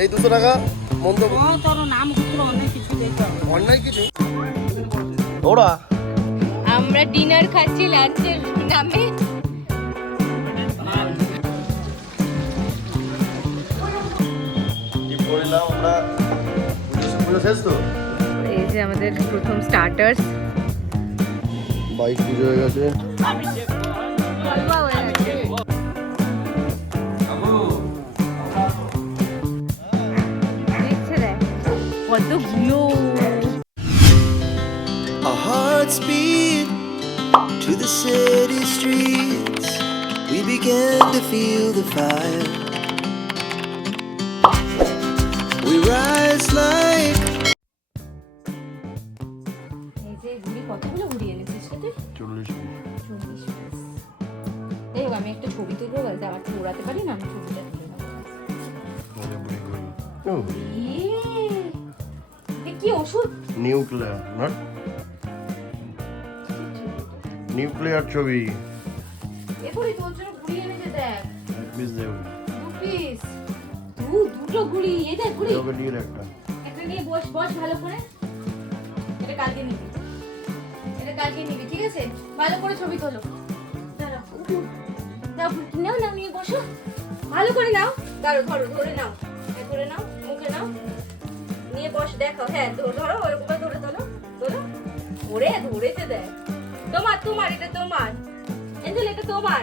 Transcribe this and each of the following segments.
এই 200 টাকা মন্তব্য তোর নাম অনেক কিছু দেখো অন্যায় কিছু ওরা আমরা ডিনার খাচ্ছি লাঞ্চের নামে। কি করলাম আমরা পুজো শেষ তো এই যে আমাদের প্রথম স্টার্টার্স। বাইক পুজো হয়ে গেছে কতগুলো Our hearts beat to the city streets. We began to feel the fire. We rise like এই যে ঘুড়ি কতগুলো ঘুড়ি এনেছিস রে তুই? 40 এই আমি একটা ছবি তুলবো বলতে আমার তো উড়াতে পারি না, আমি ছবিটা তুলে নেবো। কি ওষুধ? নিউক্লিয়ার নট নিউক্লিয়ার ছবি এরপরে তোর জন্য ঘুড়ি এনেছে দেখ, পিস দেব 2 পিস, দুটো ঘুড়ি। এই দেখ ঘুড়ি, ওকে ডিল একটা একটা নিয়ে বস বস ভালো করে। এটা কালকে নিবি, এটা কালকে নিবি, ঠিক আছে? ভালো করে ছবি তোলো। দাঁড়াও, দাও নাও নাও, নিয়ে বসো, ভালো করে নাও। দাঁড়াও, ধরো, ধরে নাও, ধরে নাও, মুখে নাও, নিয়ে বস, দেখো। হ্যাঁ ধরো, ওরকম করে ধরে তোলো, তোলো। ওরে ধরেছে দেখ, তোমার তোমার এটা তোমার এঞ্জেল, এটা তোমার,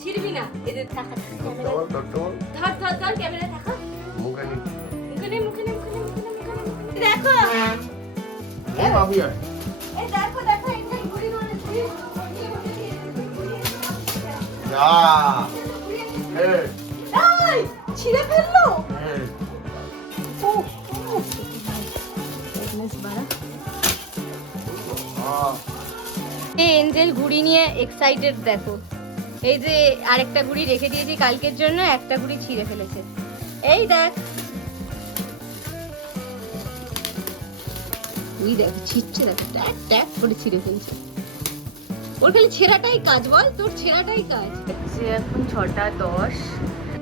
ছিড়বি না। এই যে টাকা ধর ধর ধর, ক্যামেরা থাকা, মুখে নি মুখে নে, মুখে নে, মুখে নে, মুখে নে, মুখে নে। দেখো ও মাফিয়া এই দেখো দেখো, এঞ্জেল ঘুড়ি ধরেছে। যা এই এই ছিঁড়ে ফেললো। এই এই এঞ্জেল ঘুড়ি নিয়ে এক্সাইটেড দেখো। এই যে আরেকটা ঘুড়ি রেখে দিয়েছি কালকের জন্য, একটা ঘুড়ি ছিঁড়ে ফেলেছে। এই দেখ, ওই দেখ ছিঁড়ছে, দেখ ট্যাক ট্যাক করে ছিঁড়ে ফেলছে। ওর খালি ছেঁড়াটাই কাজ, বল তোর ছেঁড়াটাই কাজ। যে এখন 6:10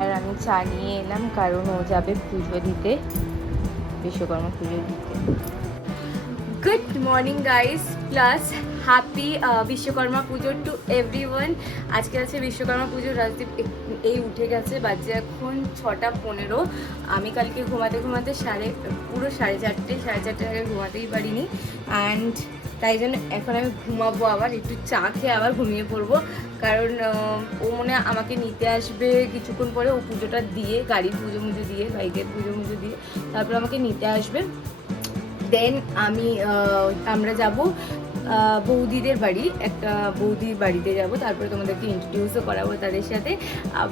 আর আমি চা নিয়ে এলাম কারণ ও যাবে পুজো দিতে, বিশ্বকর্মা পুজো দিতে। Good morning guys, plus happy Vishwakarma Puja to everyone. আজকে আছে বিশ্বকর্মা পুজো। রাজদীপ এই উঠে গেছে, বাজে এখন 6:15। আমি কালকে ঘুমাতে ঘুমাতে পুরো সাড়ে চারটে আগে ঘুমাতেই পারিনি। অ্যান্ড তাই জন্য এখন আমি ঘুমাবো, আবার একটু চা খেয়ে আবার ঘুমিয়ে পড়বো। কারণ ও মনে হয় আমাকে নিতে আসবে কিছুক্ষণ পরে, ও পুজোটা দিয়ে, গাড়ির পুজো মুজো দিয়ে, বাইকের পুজো মুজো দিয়ে তারপর আমাকে নিতে আসবে। দেন আমরা যাব বৌদিদের বাড়ি, একটা বৌদির বাড়িতে যাব, তারপরে তোমাদেরকে ইন্ট্রোডিউসও করাবো তাদের সাথে।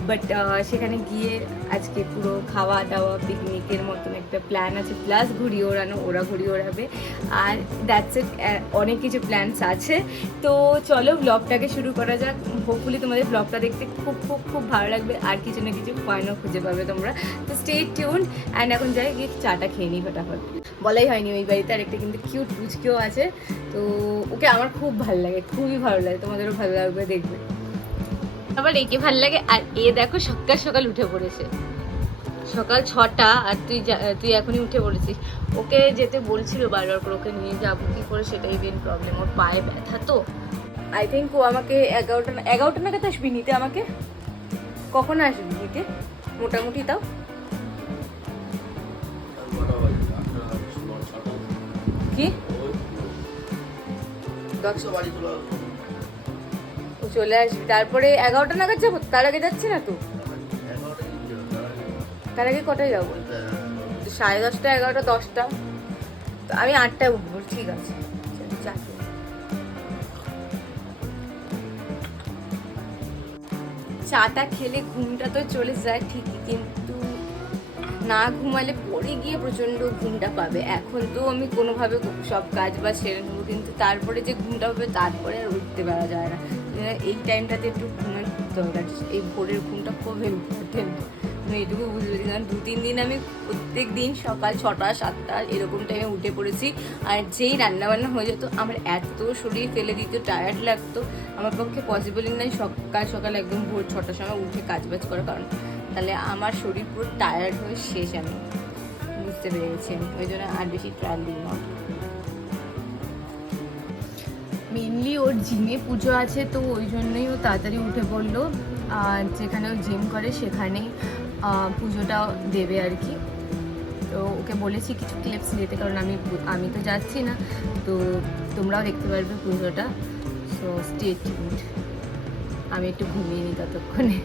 বাট সেখানে গিয়ে আজকে পুরো খাওয়া দাওয়া পিকনিকের মতন একটা প্ল্যান আছে, প্লাস ঘুড়ি ওড়ানো, ওরা ঘুড়ি ওড়াবে, আর দ্যাটস ইট। অনেক কিছু প্ল্যানস আছে। তো চলো ব্লগটাকে শুরু করা যাক। হোপফুলি তোমাদের ব্লগটা দেখতে খুব খুব খুব ভালো লাগবে, আর কিছু না কিছু পয়েন্টও খুঁজে পাবে তোমরা। তো স্টে টিউন। অ্যান্ড এখন যাই গিয়ে চাটা খেয়ে নিই ফটাফট। বলাই হয়নি, ওই বাড়িতে আর একটা কিন্তু কিউট পুচকিও আছে, তো ওকে আমার খুব ভালো লাগে, খুবই ভালো লাগে, তোমাদেরও ভালো লাগবে দেখবে। আবার একে ভালো লাগে। আর এ দেখো সকাল সকাল উঠে পড়েছে, সকাল 6টা, আর তুই এখনই উঠে পড়েছিস। ওকে যেতে বলছিল বারবার করে, ওকে নিয়ে যাবো কি করে সেটাই মেন প্রবলেম। ওর পায়ে ব্যথা তো। আই থিঙ্ক ও আমাকে 11টা নাগাদ আসবি নিতে। আমাকে কখন আসবি নিতে মোটামুটি? তাও কি চলে আসবি, তারপরে 11টা নাগাদ যাবো। তার আগে যাচ্ছে না তো? তার আগে কটায় যাবো? 10:30, 11টা, 10টা। তো আমি 8টায় উঠবো, ঠিক আছে? চাটা খেলে ঘুমটা তো চলে যায় ঠিকই, কিন্তু না ঘুমালে পরে গিয়ে প্রচণ্ড ঘুমটা পাবে। এখন তো আমি কোনোভাবে সব কাজ বা সেরে নেবো, কিন্তু তারপরে যে ঘুমটা পাবে তারপরে আর উঠতে পারা যায় না। এই টাইমটাতে একটু ঘুমের দরকার, এই ভোরের ঘুমটা খুব ইম্পর্টেন্ট। আমি এটুকু বুঝতে পেরেছি, কারণ 2-3 দিন আমি প্রত্যেক দিন সকাল 6টা 7টা এরকম টাইমে উঠে পড়েছি। আর যেই রান্নাবান্না হয়ে যেত আমার এত শরীর ফেলে দিত, টায়ার্ড লাগতো, আমার পক্ষে পসিবলই নয় সকাল সকাল একদম ভোর 6টার সময় উঠে কাজবাজ করা। কারণ তাহলে আমার শরীর পুরো টায়ার্ড হয়ে শেষ। আমি বুঝতে পেরে গেছি, আমি ওই জন্য আর বেশি ট্রায়াল দিই না। মেনলি ওর জিমে পুজো আছে, তো ওই জন্যই ও তাড়াতাড়ি উঠে পড়লো। আর যেখানে ও জিম করে সেখানেই পুজোটা দেবে আর কি। তো ওকে বলেছি কিছু ক্লিপস নিতে, কারণ আমি তো যাচ্ছি না, তো তোমরাও দেখতে পারবে পুজোটা। So stay tuned. আমি একটু ঘুমিয়ে নিই ততক্ষণে।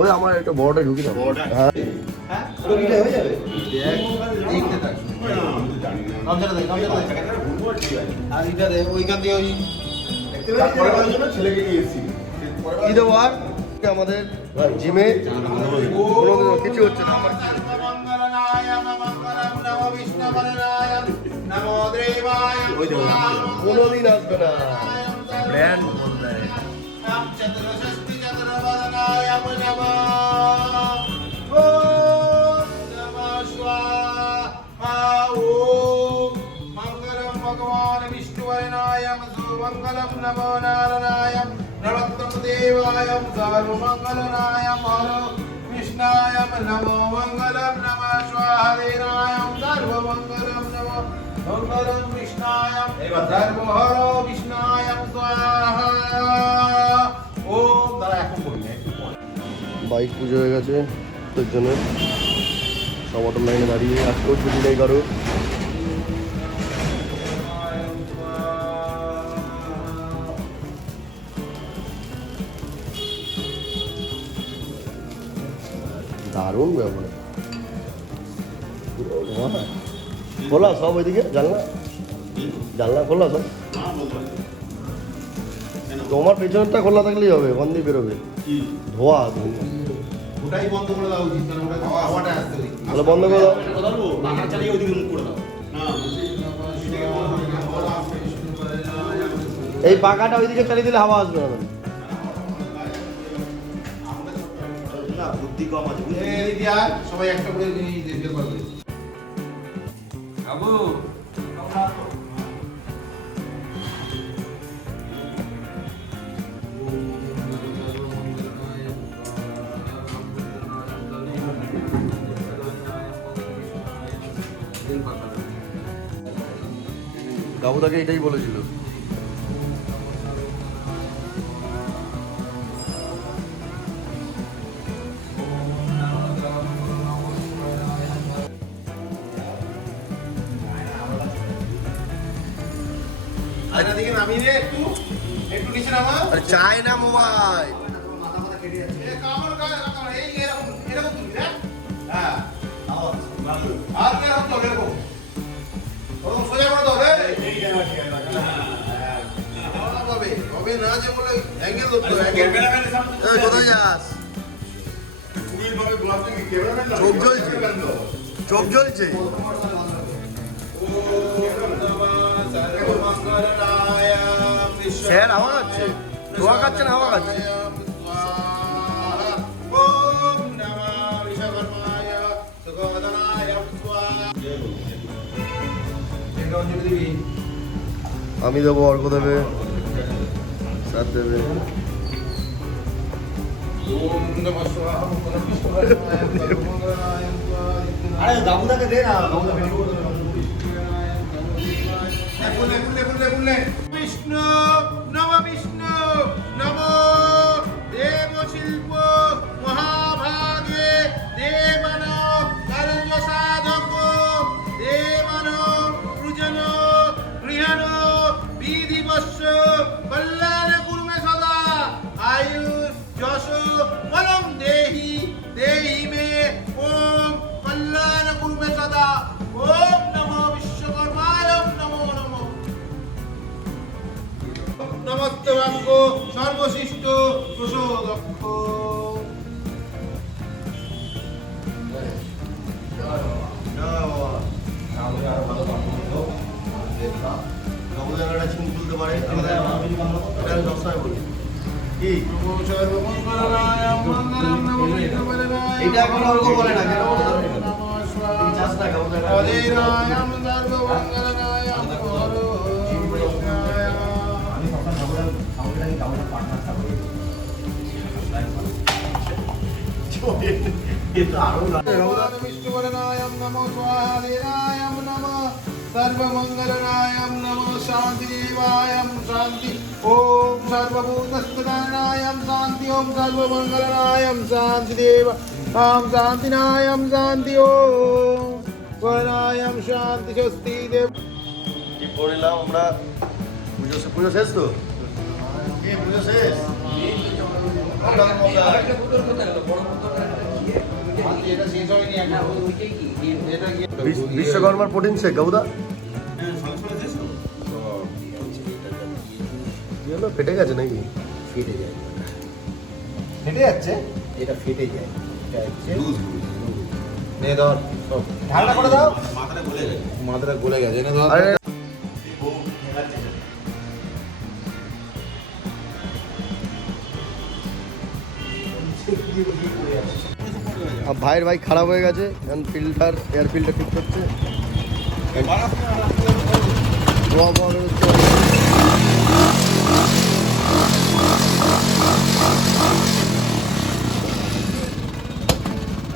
ওই আমার একটা বড়টা ঢুকি না। হ্যাঁ হয়ে যাবে। আর এটা দে ওইখান দিয়ে ওই ছেলেকে নিয়ে এসেছি কি দেবো আর আমাদের জিমে কোনো কিছু হচ্ছে না। কোনোদিন আসবে না ব্র্যান্ড भगवान विष्णुवरनाय मंगलम नमो नारायणाय नरोत्तम देवाय सर्वमंगलनाय हरो कृष्णाय नमो मंगलम नमः स्वाहादेनाय सर्वमंगलम नमो मंगलम कृष्णाय सर्वहरो कृष्णाय स्वाहा ओम दादा এখন বলি বাইক পুজো হয়ে গেছে, তোর জন্য সব অটো লাইনে দাঁড়িয়ে আজকেও ছুটি নেই কারো। দারুণ ব্যাপার। খোলা সব ওইদিকে জানলা খোলা সব। তোমার পেছনটা খোলা থাকলেই হবে, ওখান দিয়ে বেরোবে ধোয়া। ওটাই বন্ধ করে দাও উচিত, কারণ ওটা হাওয়াটা আসছে ওই তাহলে বন্ধ করে দাও। বাঁকা চালিয়ে ওইদিকে মুখ করে দাও না। এই পাখাটা ওইদিকে চালিয়ে দিলে হাওয়া আসবে না। না বুদ্ধি কম আছে, এদিকে আর সবাই একটা করে নিয়ে দেখতে পারবে। বাবু বাবুদাকে এটাই বলেছিল। আয়না দিকে নামিয়ে রে, একটু নিচে নামা। আরে চাই না মোবাইল। মাথা মাথা কেটে যাচ্ছে। এ কামড় গায় কামড়, এই এরকম এরকম তুলবি না। হ্যাঁ আর কে এরকম চলে এরকম ওরকম সোজা করে দাও রে। তবে না যে বলে অ্যাঙ্গেল ধরতে হবে। ক্যামেরাম্যানের সামনে এই কোথায় যাস? সুনীল ভাবে ব্লগিং ক্যামেরাম্যান না, চোখ জ্বলছে। চোখ জ্বলছে। স্যার হাওয়া খাচ্ছে, ধোয়া খাচ্ছে না হাওয়া খাচ্ছে। আমি দেবো, অর্ঘ দেবে, স্যার দেবে। আরে দাবুদাকে দে না, দাবুদা বিষ্ণু নম বিষ্ণু নম দেব শিল্প মহাভাগে দেবন কার্য সাধক দেবন পূজন গৃহণ বিধিবস্য কল্যাণ কুর্মে সদা আয়ুর যশ বলম দেহি দেহি মে ওম কল্যাণ কুর্মে সদা ওম নমো বিশ্বকর্মায় নমো নমো নমস্তে বাক্য সর্বশিষ্ট প্রসোদক্ষ। তুলতে পারে, এটা আমি সবসময় বলি। কি কি নমো সর্বমঙ্গলায় মঙ্গলম নমো বিষ্ণুপদায় এটা এখন অঙ্ক বলে না কেন বলে না? নমো এই চাষটা কেমন লাগে? হরিরায় সর্বমঙ্গলায় হরো কৃষ্ণায় भगवान विष्णुवरनायं नमो स्वाहादेवायं नमः सर्वमङ्गलनायं नमो शान्तिदेवायं शान्ति ॐ सर्वभूतस्थनायं शान्ति ॐ सर्वमङ्गलनायं शान्तिदेव ॐ शान्तिनायं शान्ति ॐ वरनायं शान्ति स्वस्ति देव কি পড়লাম আমরা পুজো শেষ তো কি পুজো শেষ বিশ্বকর্মার প্রোটিন শেখ গৌদা কি হলো ফেটে গেছে নাকি ফেটে যায় ফেটে যাচ্ছে এটা ফেটে যায় এটা হচ্ছে নে ধর ঢালটা করে দাও মাথাটা গলে গেছে না ধর আরে ভাইয়ের বাইক খারাপ হয়ে গেছে এখন ফিল্টার এয়ার ফিল্টার ঠিক করছে ধোঁয়া ফোয়া বেরোচ্ছে।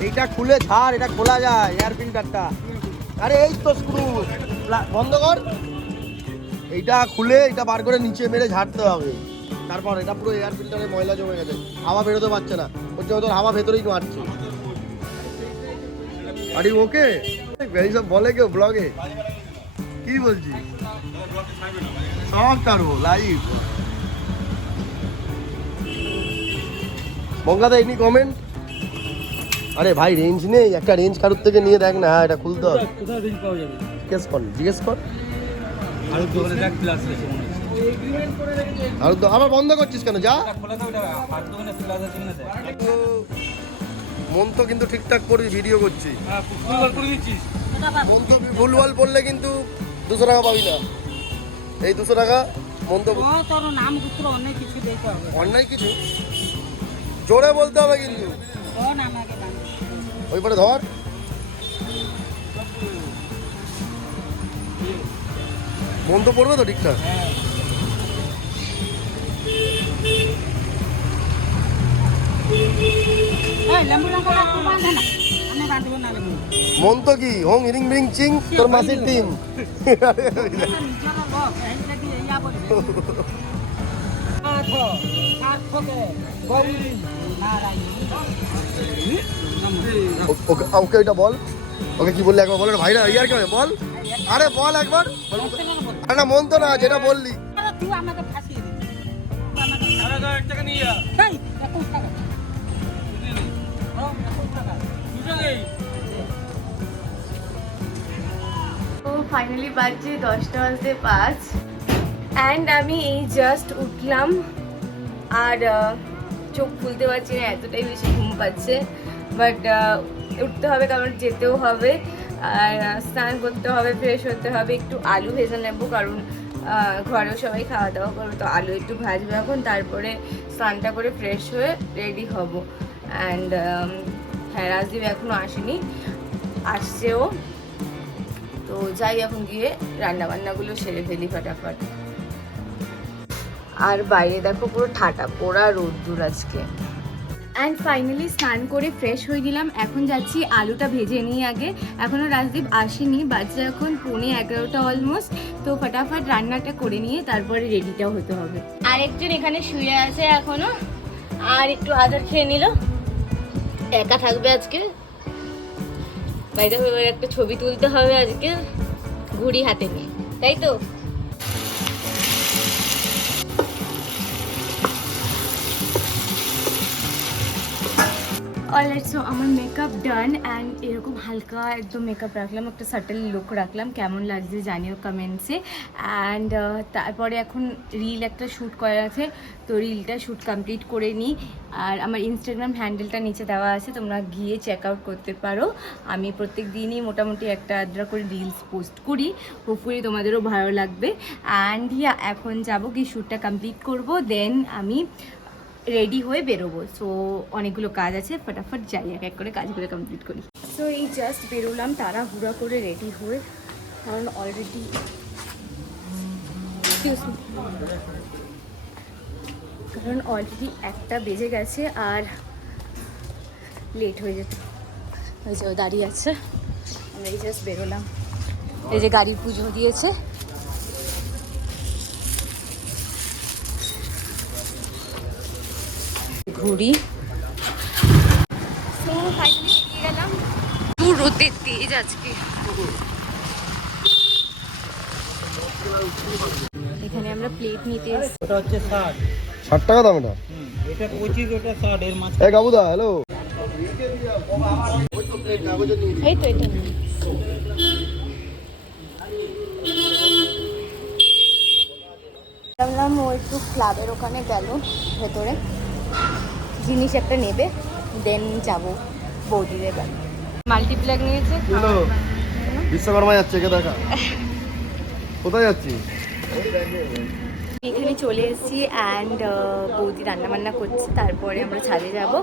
এইটা খুলে ছাড়, এটা খোলা যায় এয়ার ফিল্টারটা। আরে এই তো স্ক্রু বন্ধ কর, এইটা খুলে এটা বার করে নিচে মেরে ঝাড়তে হবে। তারপর এটা পুরো এয়ার ফিল্টারে ময়লা জমে গেছে, হাওয়া বেরোতে পারছে না, ওর জন্য তোর হাওয়া ভেতরেই মারছে। আরে ওকে এইসব বলে কেউ ব্লগে, কি বলছি সব কারো লাইভ বঙ্গাদা এনি কমেন্ট। আরে ভাই রেঞ্জ নেই, একটা রেঞ্জ কারোর থেকে নিয়ে দেখ না। হ্যাঁ এটা খুলতে হবে, কোথায় রেঞ্জ পাওয়া যাবে? জিজ্ঞেস কর আর দোকানে দেখ প্লাস আছে মনে হচ্ছে। আর আবার বন্ধ করছিস কেন? যা খোলা তো ওটা আর দোকানে প্লাস আছে মনে দেখ। মন তো কিন্তু ঠিকঠাক করবি, ভিডিও করছি। হ্যাঁ ফুটবল করে দিচ্ছিস। মন তো ভুলভাল বললে কিন্তু 200 টাকা পাবি না। এই 200 টাকা মন তো ও তোর নাম গোত্র অনেক কিছু দেখতে হবে। অন্যায় কিছু জোরে বলতে হবে কিন্তু। ও নাম আগে দাম। ওই পরে ধর মন তো পড়বে তো ঠিকঠাক। এই লেম্বু লঙ্কা রাখতে পারবে না, আমি বাঁধব না লেম্বু। মন তো কি হং হিরিং বিরিং চিং তোর মাসির টিম। এটা নিজের লোক এইটা দিয়ে ইয়া বলবে। আঠো আঠোকে গৌরী নারায়ণী। ওকে ওকে ওইটা বল, ওকে কি বললি একবার বল। ভাইরা ইয়ার কি বল, আরে বল একবার। আরে না মন তো না, যেটা বললি। তুই আমাকে ফাঁসিয়ে দিবি। আরে 1 টাকা নিয়ে যা। এই 21 টাকা। তো ফাইনালি বাজছে 5:10 অ্যান্ড আমি এই জাস্ট উঠলাম আর চোখ খুলতে পারছি না, এতটাই বেশি ঘুম পাচ্ছে। বাট উঠতে হবে কারণ যেতেও হবে আর স্নান করতে হবে, ফ্রেশ হতে হবে। একটু আলু ভেজে নেবো কারণ ঘরেও সবাই খাওয়া দাওয়া করবে, তো আলু একটু ভাজবো এখন, তারপরে স্নানটা করে ফ্রেশ হয়ে রেডি হব। অ্যান্ড হ্যাঁ রাজদীপ এখনও আসেনি, আসছেও। তো যাই এখন গিয়ে রান্নাবান্নাগুলো সেরে ফেলি ফটাফট। আর বাইরে দেখো পুরো ঠাটা পোড়া রোদ্দুর আজকে। অ্যান্ড ফাইনালি স্নান করে ফ্রেশ হয়ে গেলাম, এখন যাচ্ছি আলুটা ভেজে নিই আগে। এখনও রাজদীপ আসেনি, বাজে এখন 11:15 অলমোস্ট। তো ফটাফট রান্নাটা করে নিয়ে তারপরে রেডিটাও হতে হবে। আরেকজন এখানে শুয়ে আছে এখনো, আর একটু আদর খেয়ে নিল, একা থাকবে আজকে। বাইরে হয়ে একটা ছবি তুলতে হবে আজকে ঘুড়ি হাতে নিয়ে, তাই তো? অলরাইট, সো আমার মেকআপ ডান অ্যান্ড এরকম হালকা একদম মেকআপ রাখলাম, একটা সাটেল লুক রাখলাম, কেমন লাগছে জানিও কমেন্টসে। অ্যান্ড তারপরে এখন রিল একটা শ্যুট করা আছে, তো রিলটা শ্যুট কমপ্লিট করে নিই। আর আমার ইনস্টাগ্রাম হ্যান্ডেলটা নিচে দেওয়া আছে, তোমরা গিয়ে চেক আউট করতে পারো। আমি প্রত্যেক দিনই মোটামুটি একটা আধটা করে রিলস পোস্ট করি, হোপফুলি তোমাদেরও ভালো লাগবে। অ্যান্ড এখন যাবো কি শ্যুটটা কমপ্লিট করব, দেন আমি রেডি হয়ে বেরোবো। সো অনেকগুলো কাজ আছে, ফটাফট যাই এক এক করে কাজগুলো কমপ্লিট করি। সো এই জাস্ট বেরোলাম তাড়াহুড়া করে রেডি হয়ে, কারণ অলরেডি একটা বেজে গেছে আর লেট হয়ে যেত। ওই যে ও দাঁড়িয়ে আছে, আমরা এই জাস্ট বেরোলাম। এই যে গাড়ির পুজো দিয়েছে, ঘুড়ি। সো ফাইনালি বেরিয়ে গেলাম। দূর রোদের তেজ আজকে। এখানে আমরা প্লেট নিতে এসেছি। ওটা হচ্ছে 60, 60 টাকা দাম এটা। এটা 25, ওটা 60 এর মাছ। এ গাবুদা হ্যালো। এই তো এটা ভাবলাম ও একটু ক্লাবের ওখানে গেল ভেতরে, জিনিস একটা নেবে, দেন যাব বৌদিদের বাড়ি। মাল্টিপ্লাগ নিয়েছে। হ্যালো, বিশ্বকর্মা যাচ্ছে, কে দেখা? কোথায় যাচ্ছি? এখানে চলে এসেছি অ্যান্ড বৌদি রান্নাবান্না করছে, তারপরে আমরা ছাদে যাব।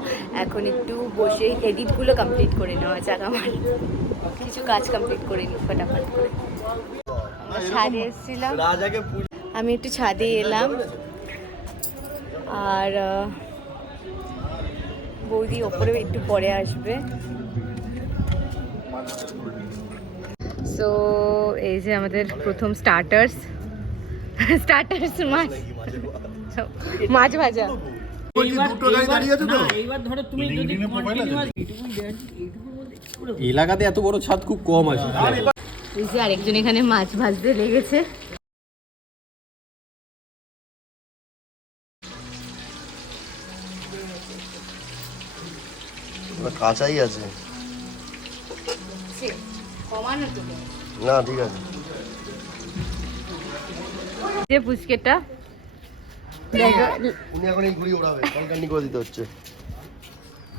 এখন একটু বসে এডিটগুলো কমপ্লিট করে নেওয়া যাক, আমার কিছু কাজ কমপ্লিট করে নিই ফটাফট করে। ছাদে এসেছিলাম, রাজাকে আমি একটু ছাদে এলাম আর বৌদি ওপরে একটু পরে আসবে। সো এই যে আমাদের প্রথম স্টার্টার্স মাছ ভাজা। দুটো গাড়ি দাঁড়িয়ে আছে তো। এইবার ধরো তুমি যদি কন্টিনিউয়াস এলাকাতে এত বড় ছাদ খুব কম আছে। এই যে আরেকজন এখানে মাছ ভাজতে লেগেছে। কাঁচাই আছে কমানো তো না, ঠিক আছে। যে পুচকেটা দেখো, উনি এখন এই ঘুড়ি ওড়াবে, কলকান্ডি করে দিতে হচ্ছে।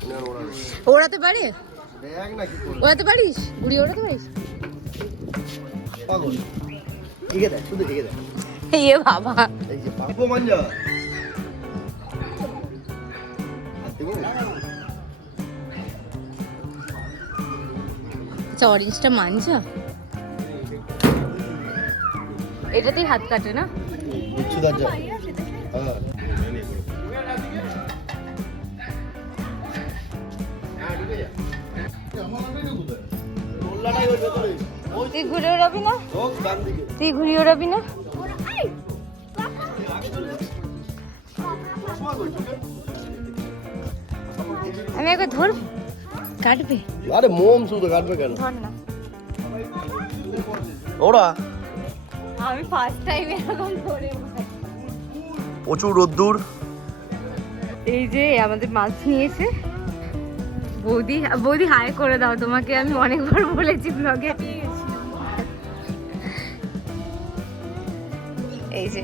উনি আর ওড়াবে। ওড়াতে পারে? দেখ না কি করবে। ওড়াতে পারিস? ঘুড়ি ওড়াতে পারিস? পাগল। এগিয়ে দেখ, শুধু এগিয়ে দেখ। এ বাবা, এই যে পাপো মাঞ্জা। আচ্ছা অরেঞ্জটা মাঞ্জা, এটাতেই হাত কাটে না? বিচ্ছুদার যা। হ্যাঁ। তুই ঘুরে ওড়াবি না? হোক ডান দিকে। তুই ঘুরে ওড়াবি না? আমি একবার ধর, কাটবে? আরে মোম শুধু কাটবে কেন? ধর না। ওরা আমি ফার্স্ট টাইম এরকম করে। প্রচুর রোদ্দুর। এই যে আমাদের মাছ নিয়েছে বৌদি। বৌদি হাই করে দাও, তোমাকে আমি অনেকবার বলেছি ব্লগে। এই যে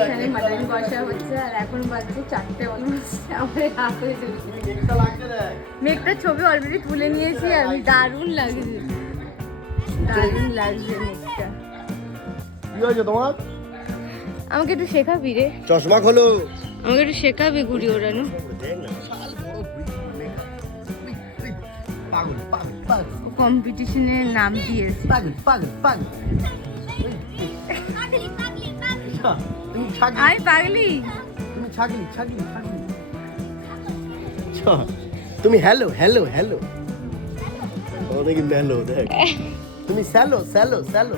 এখানে মাটন কষা হচ্ছে আর এখন বাজছে 4টে অলমোস্ট। আমার রাত হয়ে চলেছে। মেঘটার ছবি অলরেডি তুলে নিয়েছি আমি, দারুণ লাগছে, দারুণ লাগছে মেঘটা। কি হয়েছে তোমার? আমাকে একটু শেখাবি রে, চশমা খোলো। আমাকে একটু শেখাবি ঘুড়ি ওড়ানো। পাগল পাগল পাগল কম্পিটিশনের নাম দিয়েছে। পাগল পাগল পাগল। তুমি ছাগলি, আমি পাগলি? তুমি ছাগলি ছাগলি ছাগলি। তুমি হ্যালো হ্যালো হ্যালো। ও দেখি মেলো দেখ। তুমি স্যালো স্যালো স্যালো।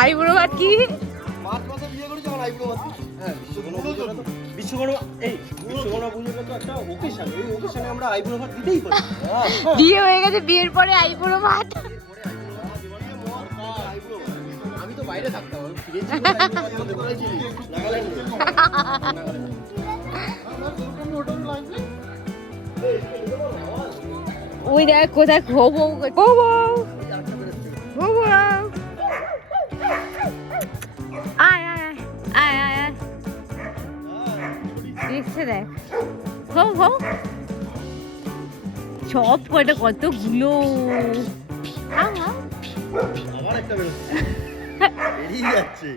আইবুড়ো ভাত কি? মাছ মাসে বিয়ে করেছো আমার আইব্রো মাছ। হ্যাঁ, বিশ্বকর্মা পুজোটা তো একটা ওকেশন, এই ওকেশনে আমরা আইব্রো ভাত দিতেই পারি। বিয়ে হয়ে গেছে, বিয়ের পরে আইবুড়ো ভাত। আমি তো বাইরে থাকতাম, আমি ফিরেছি ওই দেখ কোথায় ঘো বউ ঘো বউ ঘো বউ। আয় আয় আয় আয় আয়, দেখছে দেখ। হো হো সব কয়টা কতগুলো। একটা বেরোচ্ছে বেরিয়ে যাচ্ছে।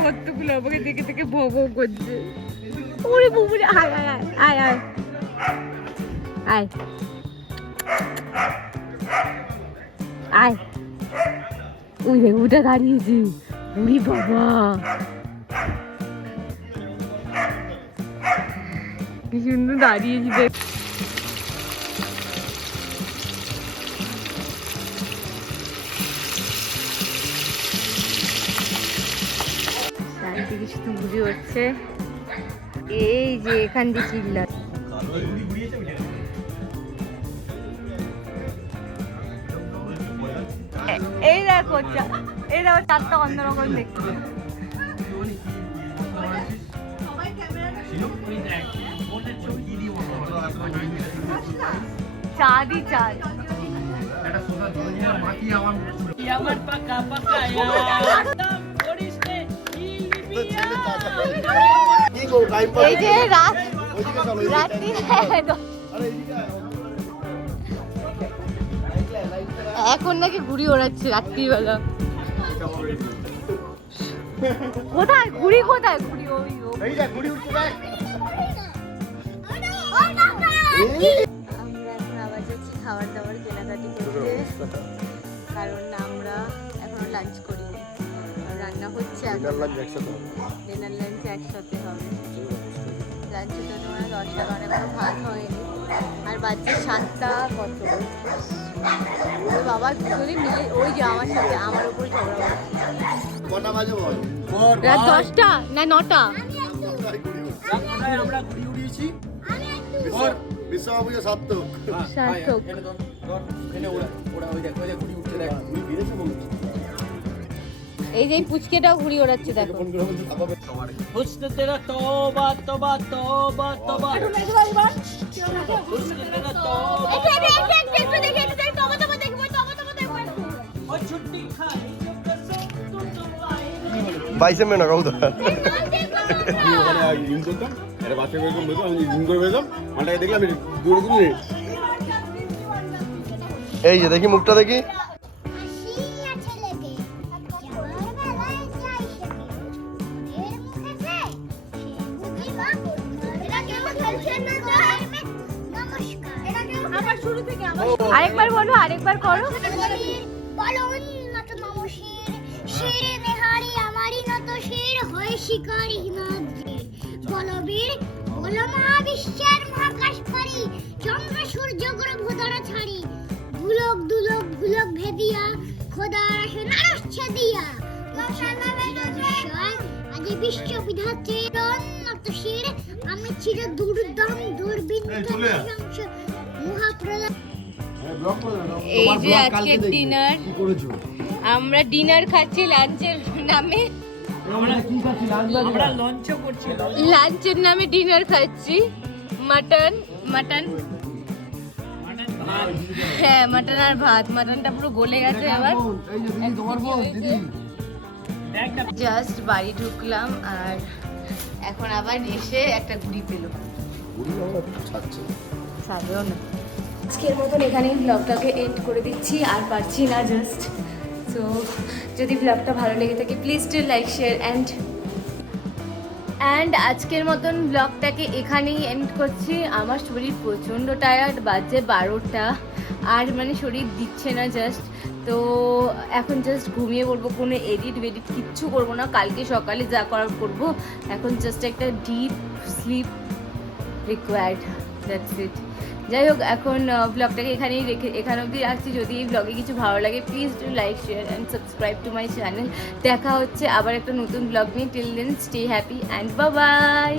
কতগুলো আমাকে দেখে দেখে ভো ভো করছে। ওরে বুবুরে, আয় আয় আয় আয় আয় আয় আয়। ওই দেখ ওটা দাঁড়িয়েছে, উড়ি বাবা কি সুন্দর দাঁড়িয়েছি দেখ। চারিদিকে শুধু ঘুরে হচ্ছে, এই যে এখান দিয়ে চিল্লা। এই দেখো এই দেখো চারটা অন্যরকম দেখতে। চাঁদই চাঁদ। আমার পাকা পাকা কি গো টাইম পাস। এই যে ওইদিকে চলো, ওইদিকে। রাত্রি আরে এইদিকে আয়। এখন নাকি ঘুড়ি ওড়াচ্ছে রাত্রিবেলা। কোথায় ঘুড়ি, কোথায় ঘুড়ি? ওই এই দেখ ঘুড়ি উঠছে দেখ। আমরা এখন আবার যাচ্ছি খাবার দাবার কেনাকাটি করতে, কারণ আমরা এখনো লাঞ্চ করিনি। রান্না হচ্ছে, ডিনার লাঞ্চ একসাথে। ডিনার লাঞ্চ একসাথে হবে। লাঞ্চের জন্য আমরা 10টা, কারণ এখনো ভাত হয়নি। আর বাচ্চা 7টা কত। ওই বাবা দুজনে মিলে ওই যে আমার সাথে আমার উপর ঝগড়া করছে। কটা বাজে বল? রাত 10টা না 9টা। আমরা ঘুরি উড়িয়েছি। বিশ্ববাবুকে সার্থক। সার্থক। এই যে পুচকেটাও ঘুড়ি ওড়াচ্ছে দেখো। हुस्न तेरा तौबा तौबा तौबा तौबा हुस्न तेरा तौबा और छुट्टी खाई जो कसम तू तो आए 22 মে না কৌদা। এই যে দেখি মুখটা দেখি। আরেকবার বলো, আরেকবার করো। বলো উন্নত নমশির শিরে নেহারি আমারই নত শির হয় শিকারি হিমাদ্রি বলবীর বল মহাবিশ্বের মহাকাশ পারি চন্দ্র সূর্য গ্রহ ভূতারা ছাড়ি ভুলক দুলক ভুলক ভেদিয়া খোদার আসে নারচ্ছে দিয়া আজ বিশ্ব বিধাত্রী উন্নত শির আমি চির দুর্দম দুর্বিনীত মহাপ্রলয়। এই যে আজকে ডিনার, আমরা ডিনার খাচ্ছি লাঞ্চের নামে। আমরা লঞ্চও করছি। লাঞ্চের নামে ডিনার খাচ্ছি। মাটন মাটন হ্যাঁ, মাটন আর ভাত। মাটনটা পুরো গলে গেছে। এবার জাস্ট বাড়ি ঢুকলাম আর এখন আবার এসে একটা ঘুড়ি পেল। ছাড়বেও না। আজকের মতন এখানেই ব্লগটাকে এন্ড করে দিচ্ছি, আর পারছি না জাস্ট। সো যদি ব্লগটা ভালো লেগে থাকে please do like share and আজকের মতন ব্লগটাকে এখানেই এন্ড করছি। আমার শরীর প্রচণ্ড টায়ার্ড, বাজে 12টা, আর মানে শরীর দিচ্ছে না জাস্ট। তো এখন জাস্ট ঘুমিয়ে পড়বো, কোনো এডিট বেডিট কিচ্ছু করবো না। কালকে সকালে যা করার করবো। এখন জাস্ট একটা deep sleep required, that's it. যাই হোক, এখন ব্লগটাকে এখানে অবধি রাখছি। যদি এই ব্লগে কিছু ভালো লাগে please do like share and subscribe to my channel. দেখা হচ্ছে আবার একটা নতুন ব্লগ নিয়ে। Till then stay happy and bye by.